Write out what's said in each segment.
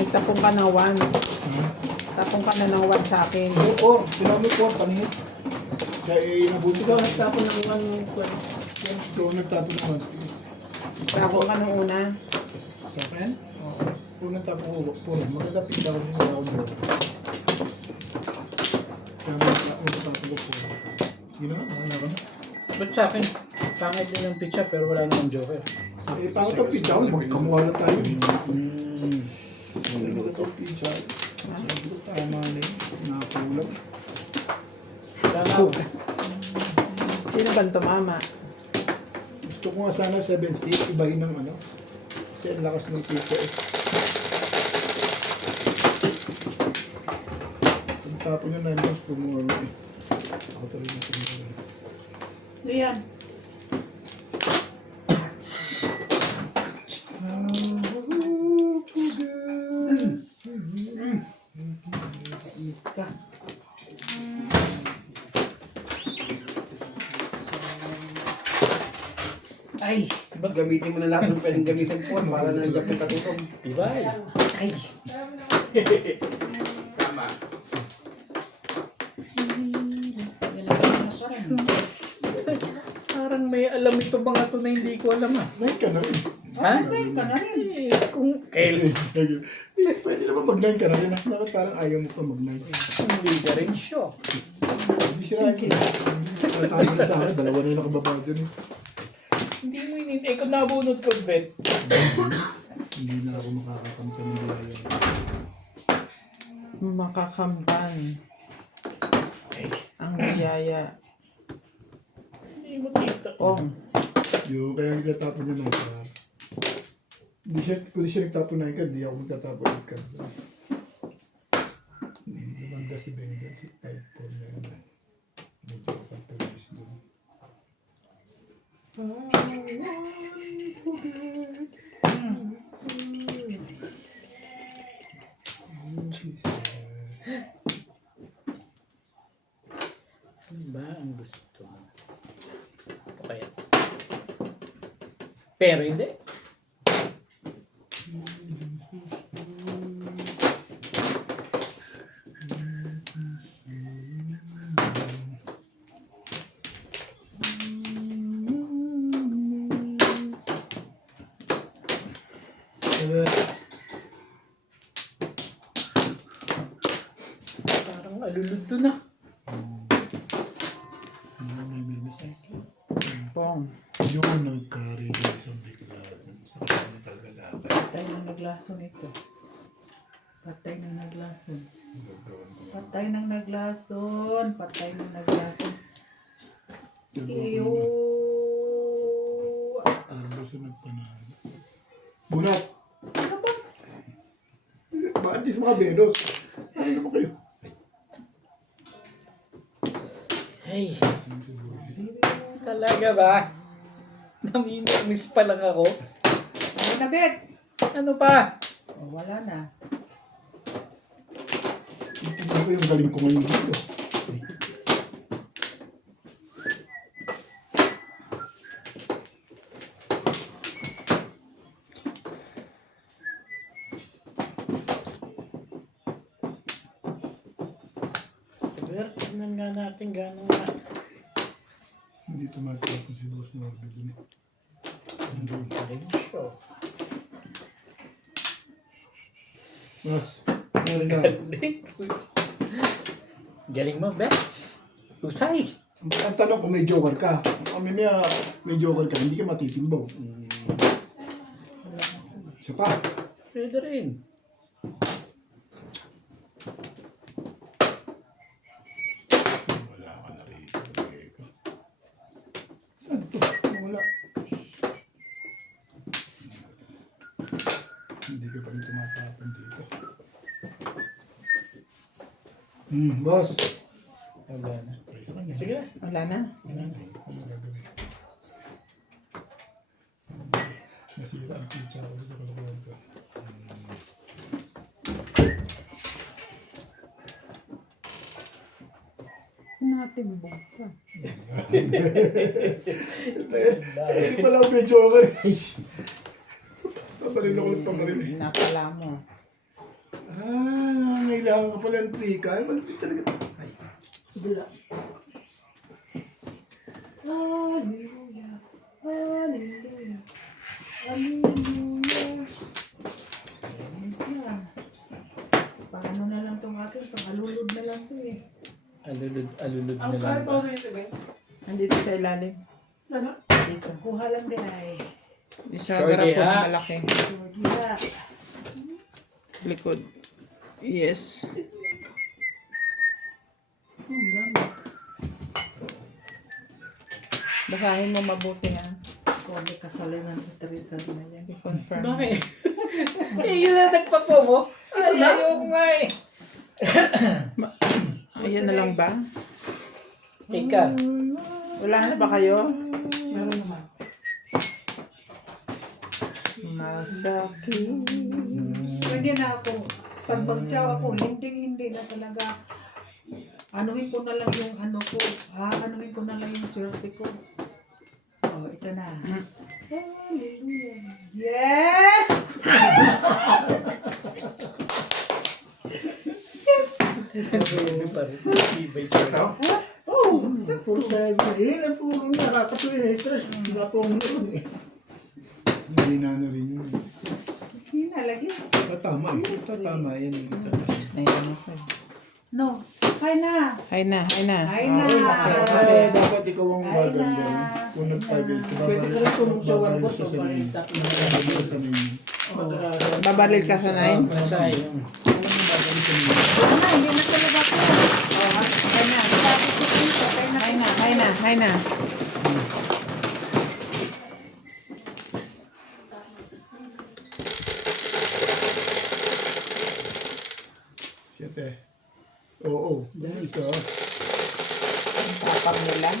Nagtapong ka ng 1. Tapong ka na ng 1 sa akin. Oo, sinamit ko ang paningit. Kaya nabuti Ikaw ka. nagtapon ng one. Ikaw nagtapon ng one. Tapong ka ng una. Sa akin? Oo. Unang tapon ko. Puro. Magagapit ako din wala akong joker. Kaya unang tapon ko puro. Yun na, wala ka na. Ba't sa akin, pangit din ang pizza pero wala namang joker. Eh, pangit ang pizza ko. Magkamukha na tayo. Mm. Maganda ang pizza. Sabi ko, tama na yun. Nakakulang. Tama. Sino ba tumama? Gusto ko nga sana 7 sticks. Ibahin ng ano. Kasi ang lakas ng pizza eh. Pag tapon yung 9 months, pumuha eh. Ako talaga na pumuha. Ayan. Isa. Ay, ba't gamitin mo na lahat ng pwedeng gamitin po para nandiyan po katutong. Tibay. Ay. Tama. Parang may alam ito mga to na hindi ko alam ah. Nine ka na rin. Ha? Ngayon ka na rin. Eh, kung kailan. Pwede naman mag-9 ka na rin. Bakit parang ayaw mo pa mag-9? Hindi ka rin siya. Hindi siya rin. Tayo na sa akin. Dalawa na yung nakababa dyan eh. Hindi mo inintay ko nabunod ko, Bet. Hindi na ako makakakamta ng biyaya. Makakamban. Ang biyaya. Hindi mo kita. Oh. Yung kaya nagtatapon niya ng car. Hindi siya, kung siya nagtapon ng car, di ako magtatapon ng car. Hindi manda si Bengal, si 5-4 na yun. Medyo kapag-release doon. I won't forget. Ano ba ang gusto mo? Ito kaya. Pero hindi. Parang alulod to na. May bilmis eh. Pong. Yung nagkari ng isang bigla sa kanya talaga lahat. Patay ng naglason ito. Patay ng naglason. Gagawin ko lang. Patay ng naglason. Patay ng naglason. Ew. Ano sa nagpanalo? Bunat! Bakit di sa mga bedos? Ano naman kayo? Hey. Talaga ba? Namimiss pa lang ako. Ano na, Bet? Ano pa? Oh, wala na. Tingnan ko yung galing ko ngayon dito. Pero tignan nga natin gano'n nga. Hindi tumatapos si Boss Norbert dun. Nandun. Galing siya. Mas, meron na. Galing. Galing mo, Beth. Usay. Ang tanong kung may joker ka. Kami niya, may joker ka, hindi ka matitimbaw. Isa pa. Pwede rin. Wala ka na rito. Saan to? Wala. Hindi ka pa rin tumatapon dito. Boss. Wala na. Ay, sa kanya. Sige na. Wala na. Wala na eh. Ano gagawin? Nasira ang pizza ko sa kalabahan ko. Natimbog ka. Hindi pala may joker. Pabaril ako ng pabaril eh. Napala mo. nangangailangan ka pala ng trika. Ay, malapit talaga. Ay. Bila. Hallelujah. Hallelujah. Hallelujah. Hallelujah. Paano na lang itong akin? Pang-alulod na lang ito eh. Alulod na lang ba? Nandito sa ilalim. Ano? Dito. Kuha lang din ay. Di siya Shorty, garapon ha? malaki. Gila. Likod. Yes. Dami. Basahin mo mabuti ha. Kung may kasalanan sa trika na yan. I-confirm. Bakit? Eh, yun na nagpapo mo. Ay, ayoko nga eh. Ayan na lang ba? Ika. Wala na ba kayo? Meron naman. Masakit. Pwede na ako. Pag mag-chow ako, hindi na talaga. Anuhin ko na lang yung ano ko. Anuhin ko na lang yung swerte ko. Oh, ito na. Hallelujah. Yes! Ibay siya. Oh, puro sa iba. Puro nakakatuloy. Hindi na rin yun. Hina lagi. Tatama eh. Tatama yan. No. Hay na. Hay na, hay na. Hay na. Ay, dapat ikaw ang Ay, maganda. na. Kung nagpagil ka, Pwede ka rin tumog sa one babaril ka sa name. Babaril ka sa name. Babaril ka sa 9. Nasay. Ano, hindi na talaga ko. Hay na. Sabi ko dito. Hay na. Hay na, hay na. Siyete. Oo. Ito. Tapang nila.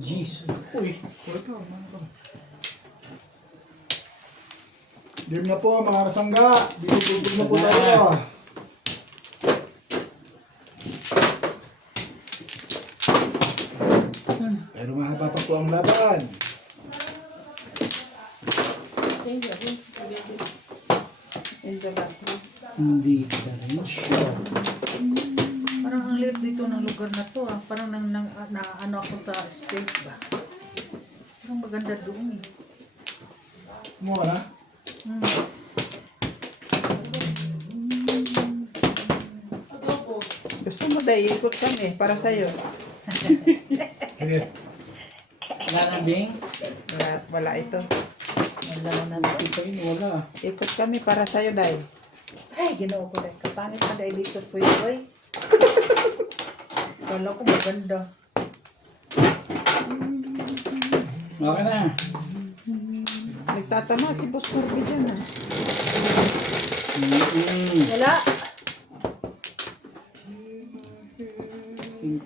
Jeez. Uy. Game na po mga kasangga. Bibigog na po tayo. Pero mahaba pa po ang laban. In the bathroom. Hindi ka rin sure. Parang ang liit dito ng lugar na to. Parang ano ako sa space ba. Parang maganda doon eh. Kumuha na. Gusto mo dahil ikot kami para sa'yo. Sige. Wala na ding. Wala ito. Wala na to. Ito yun, wala. Ikot kami para sa'yo dahil. Ay, ginoo ko dahil. Kapangit pa dahil dito po yun. Ay. Kala ko maganda. Okay na. Nagtatama si Boss Corby dyan ha. Wala. 5.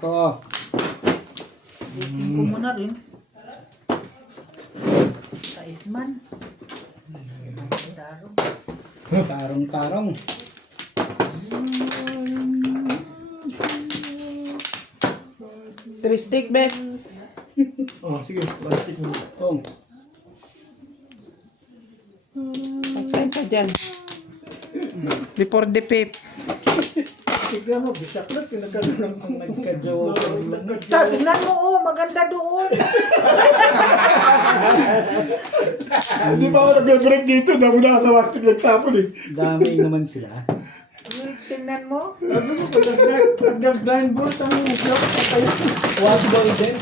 Ising ko muna rin. Sa isman. Daro. Tarong-tarong. Tristic, be. Oh, sige. Plastic mo. Oh. Pagkain ka dyan. Before the fifth. Tignan mo, bisak na. Pinagkaroon ng Nagka-joke. Tignan mo, oh, maganda doon. Hindi pa ako nag-break dito. Dami na sa plastic nagtapon eh. Dami naman sila. Tingnan mo. Nag-blind bolt ang uslap. Watch daw din.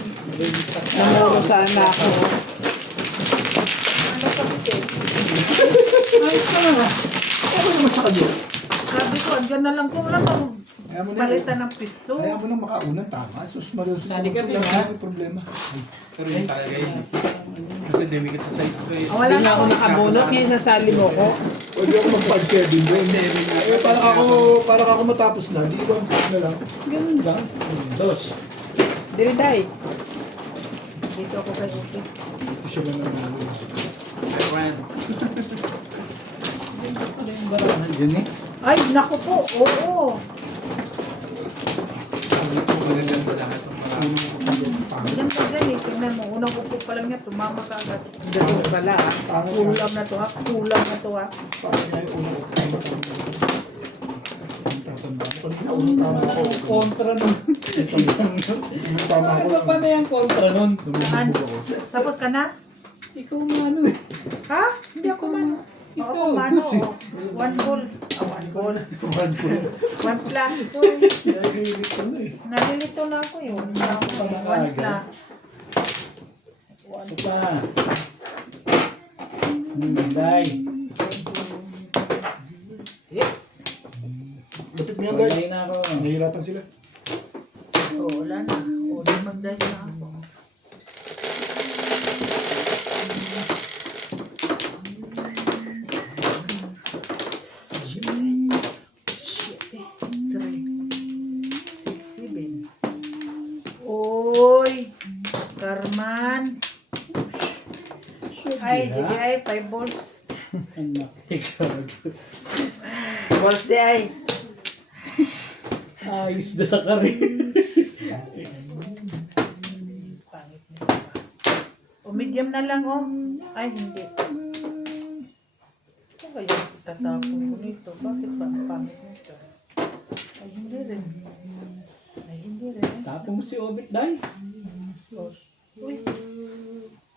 Namuro sana ako. Ano ka bite? Ayos ka na. Ano naman sa kanya? Sabi ko, andyan na lang kung lang Ayaw mo na. palitan ng pisto. Ayaw mo na makaunang tama. Sus, Mario. Sali ka din, Wala ha? akong problema. Pero yun talaga yun. Kasi demikit sa size ko eh. Wala na ako nakabunot yung sasali mo ko. Pwede ako mag-5-7 doon. Eh, para ako matapos na. Di ba, na lang. Ganun ba? 2. Diri day. Dito ako kay Upi. Dito siya ba nanalo? My friend. Ano yung barangan dyan eh? Ay, naku po. Oo. Magandang ba lahat ng mga Yan pa dyan eh. Tingnan mo. Unang upo pa lang niya. Tumama ka agad. Ganun pala ah. Kulam na to ha. Kulam na to ha. Parang niya yung unang Pag naunang tama ako, Kontra nun. unang tama ako, Ano pa na yung kontra nun? lumubog ako. Tapos ka na? Ikaw mano eh. Ha? Hindi ako man. Oo, Ikaw, ako mano. kasi- One ball. One ball. One point. One pla. So, nalilito na ako yun. One pla. Isa pa. Day. Lapit mo yan, guys. Wala na ako. Nahihirapan sila. Oo, wala na. O, di mag-dice na ako. Three, six, seven. Oy! Karman! Ay, Yeah. di ay, 5 balls. Anak, ikaw. Balls di ay. Ayos na sa karin. Pangit na. O, medium na lang, oh. Ay, hindi. Ito kaya tatapon ko nito. Bakit ba ang pangit nito? Ay, hindi rin. Ay, hindi rin. Tapos mo si Obit, Day. Uy,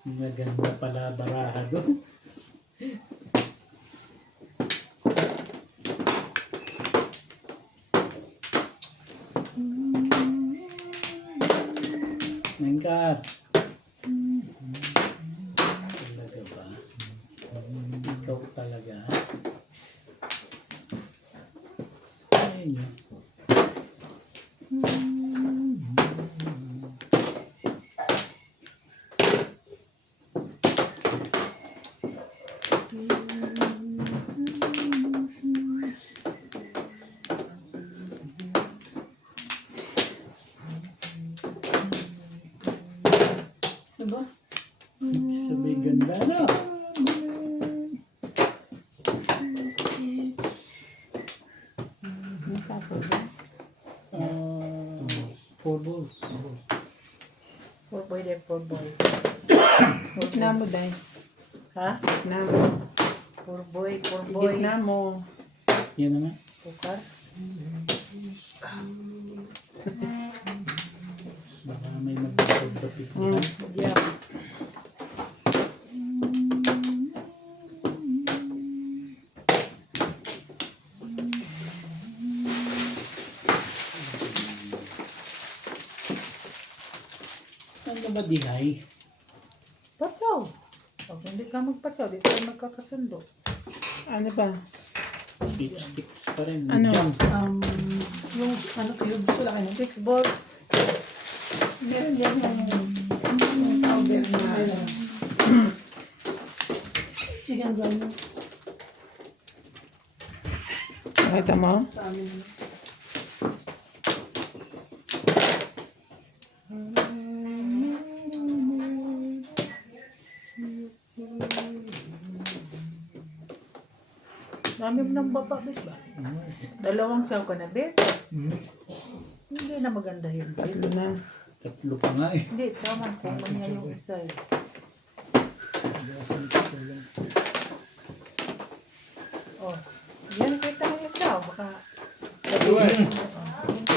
Maganda pala baraha doon. Nangkat. Talaga ba? Ikaw talaga. Ayun yun. Diba? Sabay ganda na. Four balls. 4 boy din, 4 boy. Gitna mo, Day. Ha? Gitna mo. 4 boy, 4 boy. Gitna mo. Yan na nga. Pukar. Baka may magpapagpapit. Yeah. Ano ba dihay? Patsaw. Pag hindi ka magpatsaw, di tayo magkakasundo. Ano ba? Sticks pa rin. Ano? Jump. Yung ano kayo, gusto lang kayo, 6 balls. Meron yan yung powder na. Chicken granules Nakita mo? sa amin. Dami mo ng baba, bis ba? Dalawang saw ka na, bet. Hindi na maganda yun, bet. Tatlo na. Tatlo pa nga eh. Hindi, tama. Kung manya yung isa eh. Oh, yan, kita mo yung isa. Baka,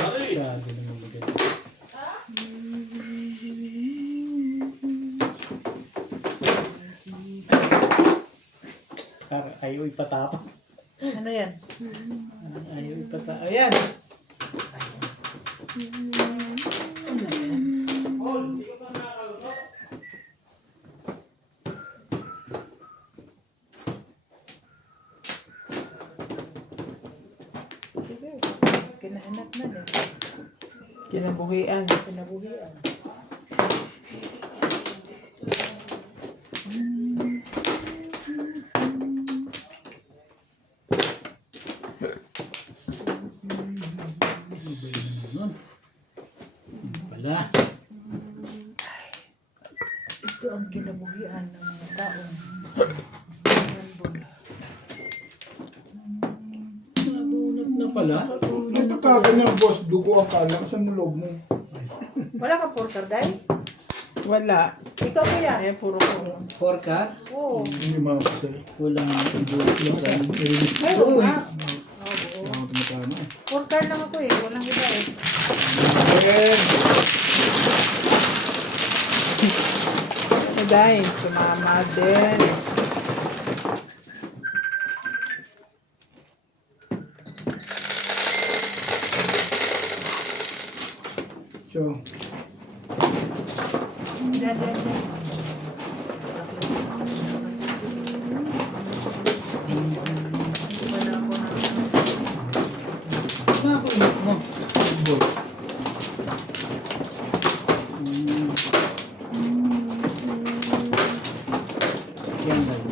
Masyado naman maganda. Ayaw ipatapon. ano yan? Ayaw ipatapon. Ayan! Sige, kinaanak na din. Kinabuhian. Kinabuhian. Nun. Pala. Ito ang kinabuhian ng mga taong Nabunot na pala. Nagkakaganyan, boss. Dugo ang kala. Kasan mo loob mo? Wala ka porter, Day? Wala. Ikaw kaya? Ayan, puro ko. Four ka? Oo. Hindi makakasal. Walang ibulot lang sa Narinis ko. Meron nga. Mga tumatama eh. Porter lang ako eh. Ay, sumama din. So, Yan. Saan ako init mo? ball. Yan lang.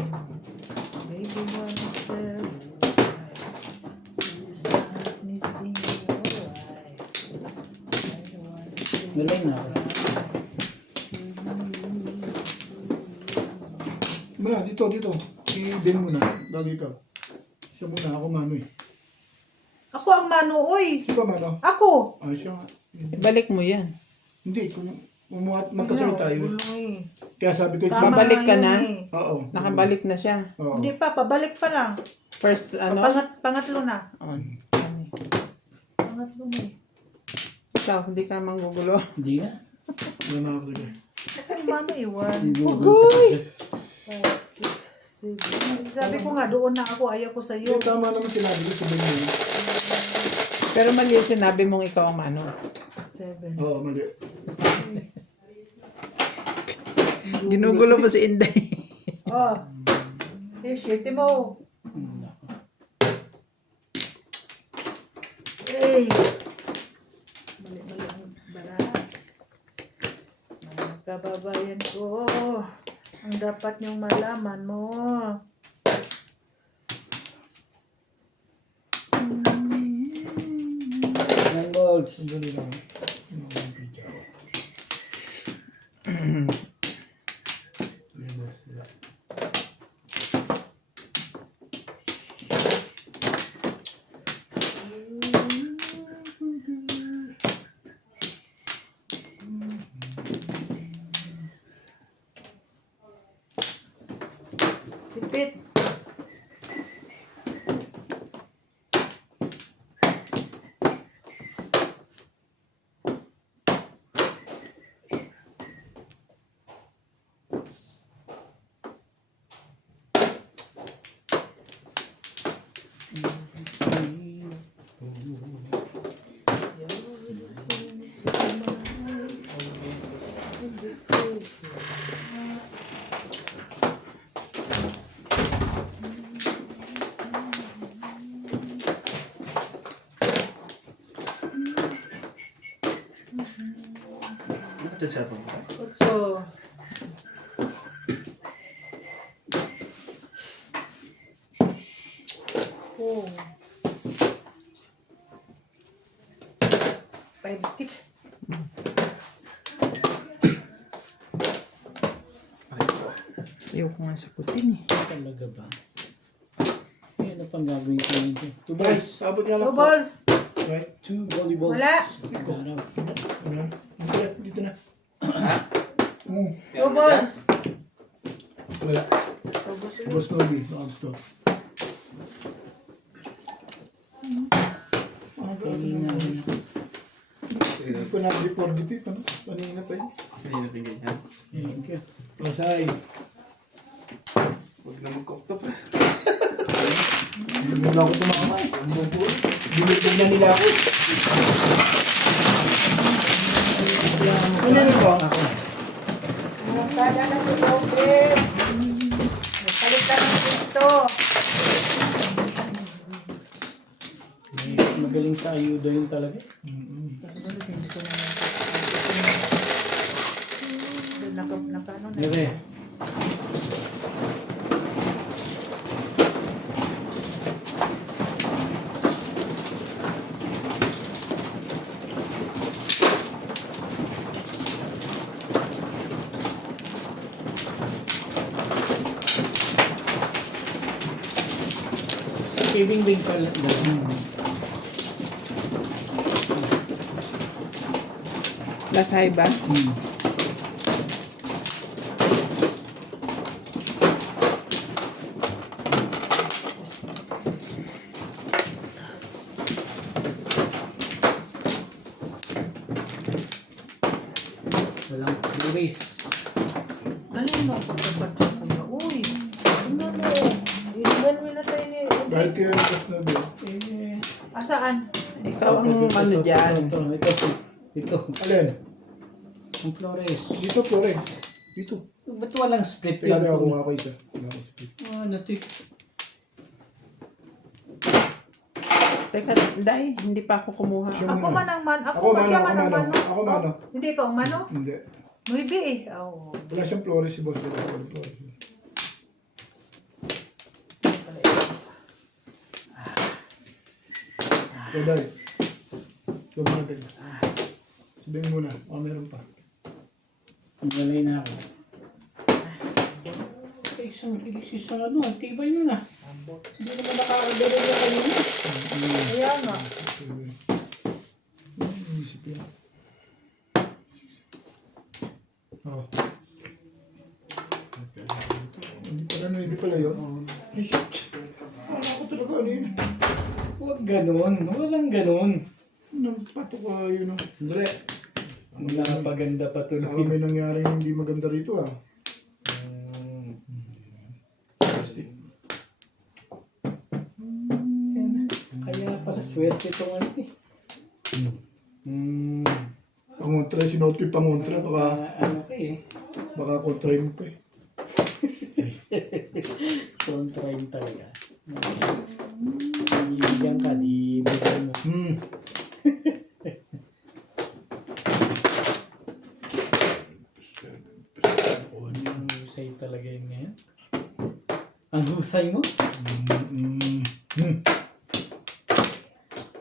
Baby, wanna tell you why this sadness in your eyes. I don't wanna say Galing na ako. Muna, dito. I-Ben muna. Lagi ka. Siya muna, ako mano eh. Ako ang manuoy. Siya ba mano? Ako. Ay, siya nga. Ibalik mo yan. Hindi, kung magkasunod tayo. Ano, Kaya sabi ko, Tama Babalik ka yun na? eh. Oo. Nakabalik na siya. Oo. Hindi pa, pabalik pa lang. First, ano? Pangatlo na. On. Pangatlo na eh. Ikaw, hindi ka manggugulo. Hindi na. Wala na ako dyan. Ako ang mano eh. Ugoy! 5, 6, 7. Sabi ko nga, doon na ako. Ayaw ko sa'yo. Yung tama naman sinabi ko, sabihin mo. Pero mali yung sinabi mong ikaw ang mano. 7. Oo, mali. Ginugulo mo si Inday. Oh. Eh, shit mo. Eh. Mali ang balat. Mga kababayan ko, ang dapat niyong malaman mo. Nine volts. Sandali lang. Yung video. Labas sila. Sipit. Ito sa pa. So, oh. 5 stick. Ayaw ko nga sakutin eh. Talaga ba? Eh, ano pang gagawin ko yun? Two Guys, balls. abot nga Two lang. balls. Right? Two volleyballs. Wala. Araw. Ayan. Dito na. Two balls. Wala. Boss Nobi. Gusto. Kanina. Hindi ko na-record dito eh. Kanina pa yun. Kanina pa ganyan. Okay. Pasay. Huwag na mag-octop. Hindi mo na ako tumakamay. Binibig na nila ako. Ano yun ba? Ang kala na si Pobre. Nagpalit ka ng gusto. Magaling sa ayuda yun talaga. Nakano na. Bebe. Bing pala. Lasay ba? Flores. Galing mo ako sa batya ko na. Uy, ano mo? Iligan mo na tayo ni... Kahit kaya nagkas na ba? Eh, Asaan? Ikaw ang ano dyan. Ito. Alin? Ang Flores. Dito po rin. Dito. Ba't walang split Kaya yun? ako nga ako isa. Wala ako split. Natik. Teka, Day, hindi pa ako kumuha. Siya Ako muna. man ang man. Ako Ako ba mano, siya ako man ang mano. mano? Ako mano. Hindi ikaw ang mano? Hindi. Maybe eh. Oh. Wala siyang Flores si boss. Wala siyang Flores. Ito dahil. Ito muna dahil. Sabihin mo muna. Baka meron pa. Malay na ako. Isang release isang ano, ang tibay nun ah. Hindi naman nakakagano na kanina. Kaya nga. Isip yan. Oh. Okay. Hindi pala yun. Ay, shit. Wala ko talaga ano yun. Huwag ganon. Walang ganon. Nampato ka yun. Sandali. Napaganda pa Parang tuloy. may nangyaring hindi maganda rito ah. Plastic. Yan. Kaya pala swerte itong ano eh. Pangontra, sinuot ko yung pangontra. Baka, Ano ka eh. baka kontrahin mo pa eh. Kontrain talaga. Ibigyan ka, di bigyan mo. Ang husay talaga yun ngayon. Ang husay mo?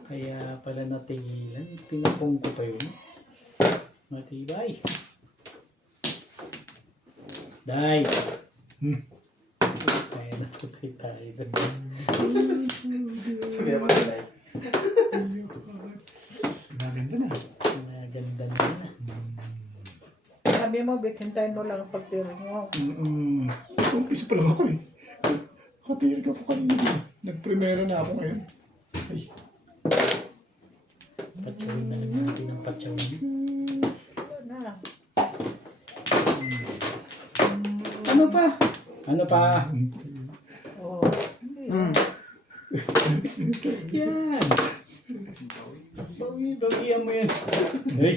Kaya pala natigilan. Pinapong ko pa yun. Matibay. Day! Kaya natutay tayo. Sabi naman nila eh. Maganda na. Naganda na na. Sabi mo, bitintayin mo lang ang pagtira mo. Umpisa pa lang ako eh. Katirik ako kanina. Nagprimera na ako ngayon. Ay. Patsawin na lang natin ang patsawin. Na. Ano pa? Ano pa? Oh. Yan! Bawian mo yan. Ay!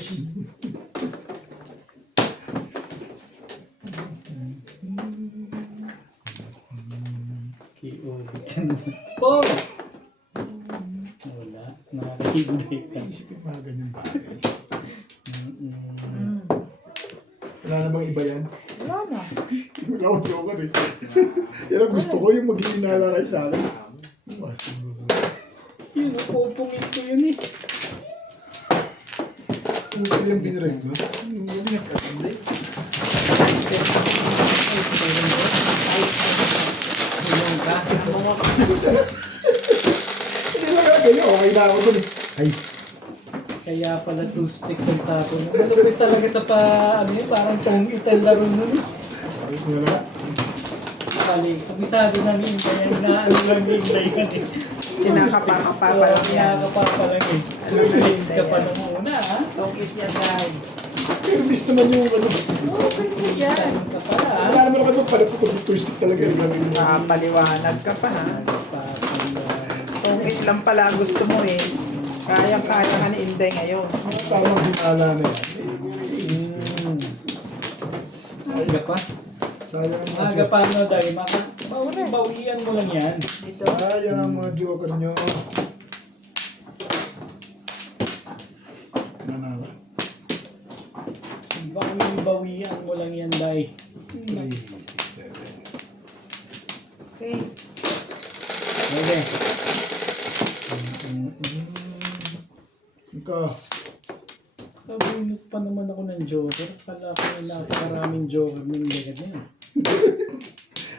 Kiulit ka naman. Po! Wala. Nakakahindi ka. Naisip yung mga ganyan bagay. Mm. Wala na bang iba yan? Wala na. Wala akong joker eh. Yan ang gusto ko yung maghihinala kayo sa akin. Siguro. Yun, napupungit ko yun eh. Kung sila yung binirek mo, yung ganyan ka. Tulong ka. Hindi mo na ganyan, okay na ako dun eh. Ay, Kaya pala 2 sticks ang tapo. Malupit talaga sa ano yun, parang tong italaro nun. wala. Bali, kabisado na ni Inday, na ano lang ni Inday yan eh. Kinakapakapa pa lang yan. Kinakapa pa lang eh. Alam 2 na sticks Inday ka pa yan. nung una ha. Tongkit yan, Day. Pero miss naman yung ano. Okay po yan. Ganun ka pala ha. Wala naman ako magpalapot ng twistic talaga yung gagawin mo. Nakapaliwanag ka pa, ha? Papila. Tongkit lang pala gusto mo eh. Kayang-kaya ka ni Inday ngayon. Tamang hinala na yan. Aga pa. Sayang ang mga Aga pa ano dahil bawian mo lang yan. Iso. Sayang ang mga joker nyo. Nanala. Bawian mo lang yan dahil. 3, 6, 7. Okay. Okay. Ikaw. Kabunot pa naman ako ng joker. Kala ko na napakaraming joker ng legad na yan.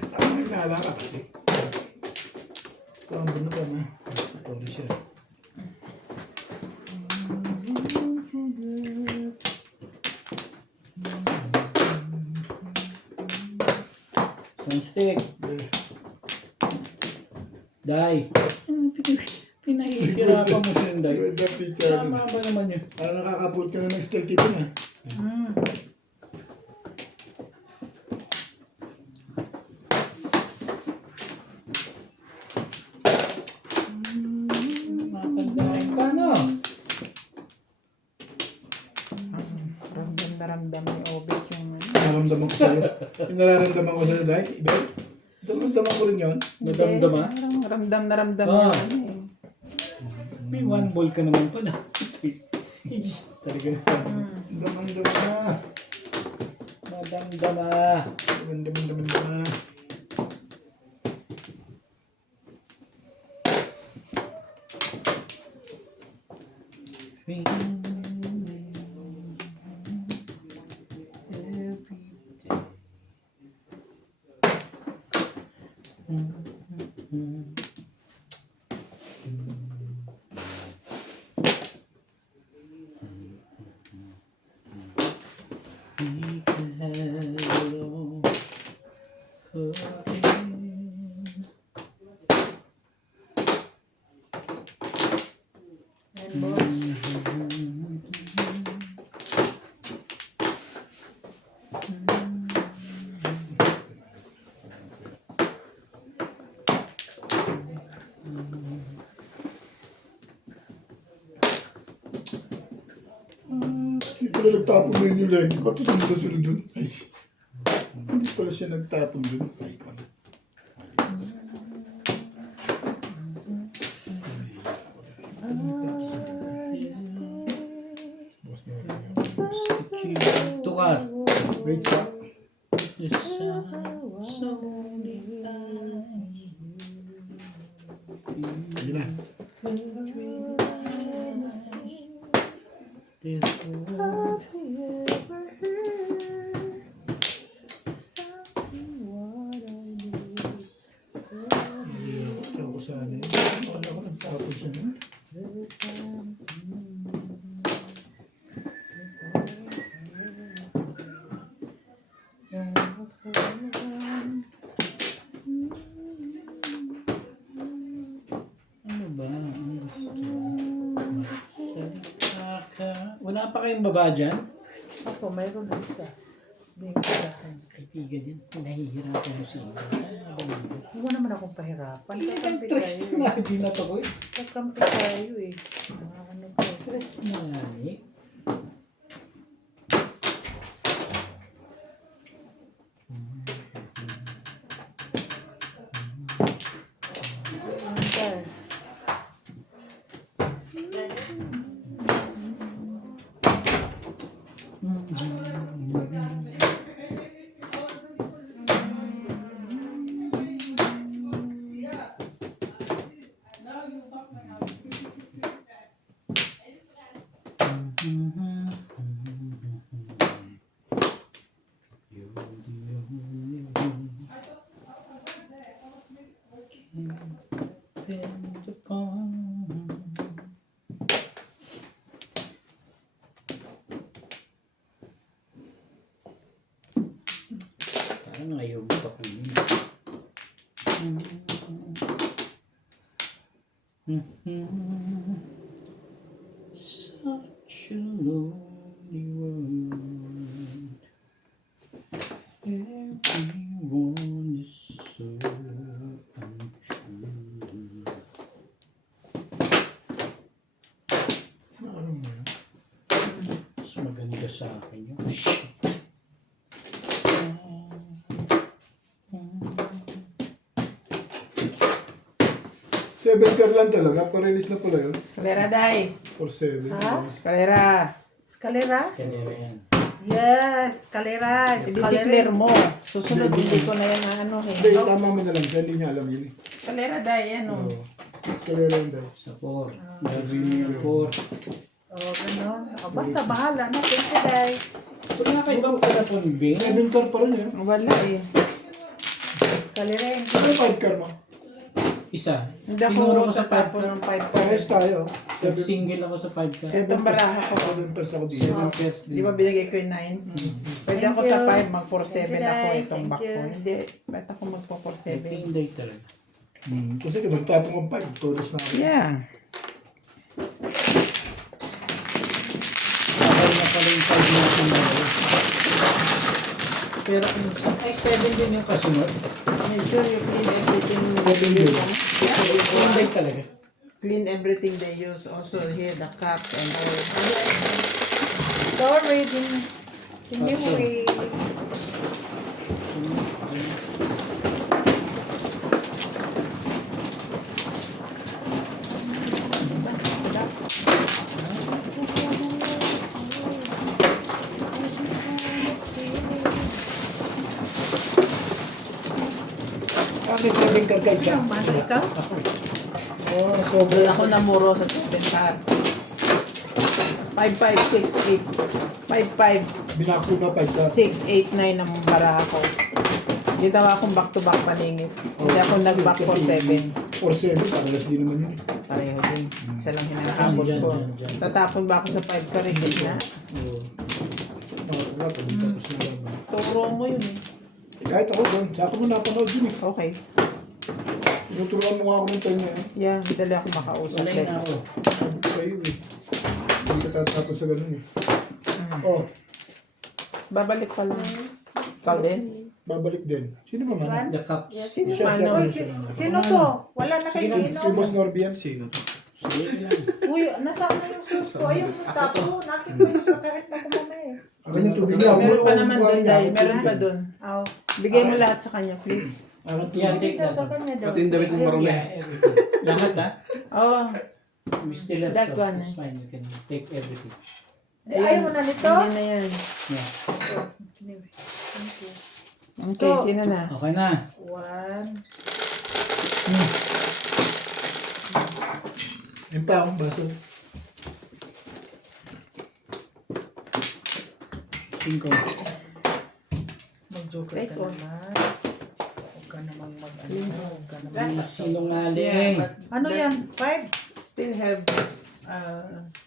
Tamang hinala ka kasi. Ito ang ano ba na? Sorry siya. One stick. Die. Pinahihirapan mo si Inday. Ganda picture. Tama ba naman yun? Parang nakakaput ka na ng stealthy pa na. nararamdaman ko sa'yo. Yung nararamdaman ko sa'yo, Day. Iba? Nararamdaman ko rin yun. Madamdama? Parang ramdam na ramdam Ah. yun eh. May one ball ka naman pala. Talaga naman. Damang-dama na. Madamdama. Damang-dama na. Hindi pala nagtapon na yun yung leg. Ba't saan ba sila dun? Ay, hindi pala siya nagtapon dun. Ay, kon. Tukar. Wait, sa. The sun so nice. Ayun na. This world. Ayaw ko sana yun. Wala ko nagtapon siya. Ano ba ang gusto? Magsalita ka. Wala pa kayong baba dyan? Ako, mayroon na isa. Bigyan sa akin. Kaibigan yun. Nahihirapan na siya. Huwag mo naman akong pahirapan. Kakampi Stress tayo. na din na to ko eh. Kakampi tayo eh. Ano ko. Stress na nga eh. Antay. Depend upon. Parang ayaw mo pa kunin. Such a lonely world. Everyone is so untrue. Ano mo yun? Mas maganda sa akin yun. Seven car lang talaga. Pa-release na pala yun. Eskalera, Day. For 7. Ha? Eskalera. Eskalera? Kanila yan. Yes, eskalera. I-declare mo. Susunod, hindi ko na yan na ano Hindi, eh. tama mo na lang siya. Hindi niya alam yun eh. Eskalera, Day. Ano? Oo. Eskalera yun, Day. Sa 4. Gagawin yung 4. Oh, gano'n. Oh, basta bahala na. Thank you, Day. Wala kayo bang telefon, Bing? 7 car pa rin yun. Wala eh. Eskalera yung Ano yung 5 car mo? Isa. Hindi Tinuro ako ko sa sa tapo 5 ng 5 Pares tayo. Single ako sa 5 ka. Itong baraha ko. 7 pairs ako dito. 7 pairs Di din. ba binigay ko yung 9? Pwede ako Thank sa you. 5, mag 4-7 Thank you, ako Day. itong Thank back you. ko. Hindi, ba't ako mag 4-7? Pinday talaga. Kasi kung nagtapong ang 5, tourist na ako. Yeah. Sabay na pala yung 5 natin na yun. Pero ay 7 din yung kasunod. Make sure you clean everything. Pinday talaga. Clean everything they use. Also here, the cups and all. Sorry, hindi mo Magkaisa. Ikaw, mahal ikaw? Oh, Doon sobrang ako namuro sa 7 card. 5568. 55. binako na 5 ka. 689 ang bara ako. Ginawa akong back-to-back paningit. Hindi ako nag-back for 7. 4-7, parehas din naman yun. Pareho din. Isa lang hinatapon ko. Dyan. Tatapon ba ako sa 5 ka rin? Na? Oo. Wala, tapos na lang. Turo mo yun eh. Kahit ako doon, sa ako mo napanood yun eh. Okay. Tuturuan mo nga ako ng time na yan. Yeah, dali ako makausap. Wala na ako. Sa'yo eh. Hindi ka tatapos sa ganun eh. Oh, Babalik pa lang. Ikaw din? babalik din. Sino ba man? The cup. Sino Siya, man? siya. Uy, sino to? Wala na kayo Kay inom. Boss Norby yan? Sino to? Sige lang. Uy, nasaan na yung sauce ko? Ayun, tapo. Natin ko yung sa kahit na kumamay. Akin yung tubig niya. Meron pa naman Buwan doon, niya. Day. Meron pa doon. Aw. Bigay mo lahat sa kanya, please. Akin Yeah, tubig. take Ikaw that. sa kanya daw. Pati yung damit mo marumi. Yeah, everything. Lahat ha? Oh, We still have That sauce. one, It's fine. You can take everything. Ayaw mo na nito? hindi na yan. Yeah. Anyway, thank you. Okay, So- sino na? Okay na. 1, Yung pa akong baso. 5. mag-joker Right ka on. naman. Huwag ka namang huwag ka namang Sinungaling. Ano yan? 5? Still have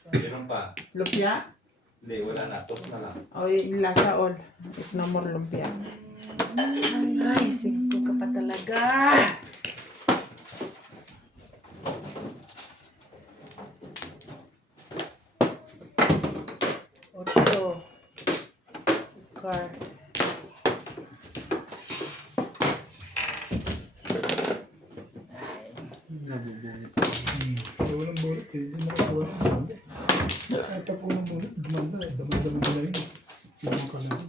Meron pa. lumpia? Hindi, wala na. Sauce na lang. O yung lasa all. If no more lumpia. Ay, 5 ka pa talaga. Ocho. Car. Walang bullet eh. Hindi makakuha ng bullet. Kahit ako ng bullet, dumanda. Damay-damay na yun. Yung ka lang.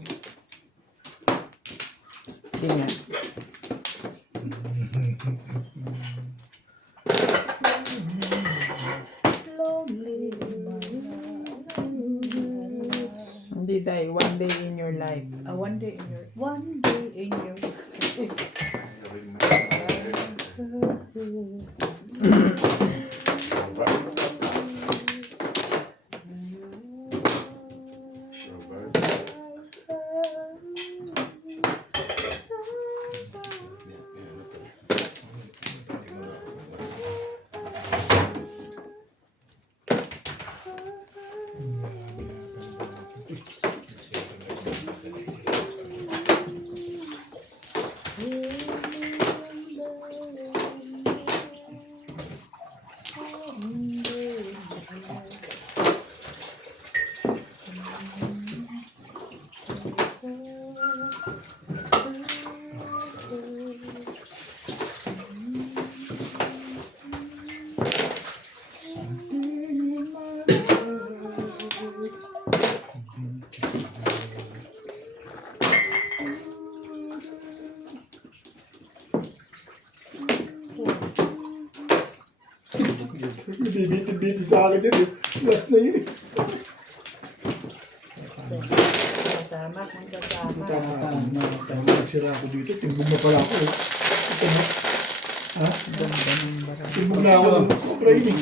Tingnan. Lonely. Hindi, Day. One day in your life. One day in your Bibitin-bitin sa akin yun eh. Last na yun eh. tama. Tama. Tama. Nagsira ako dito. Timbog na pala ako eh. Ito mo. Ha? Timbog na ako ng sobra yun eh.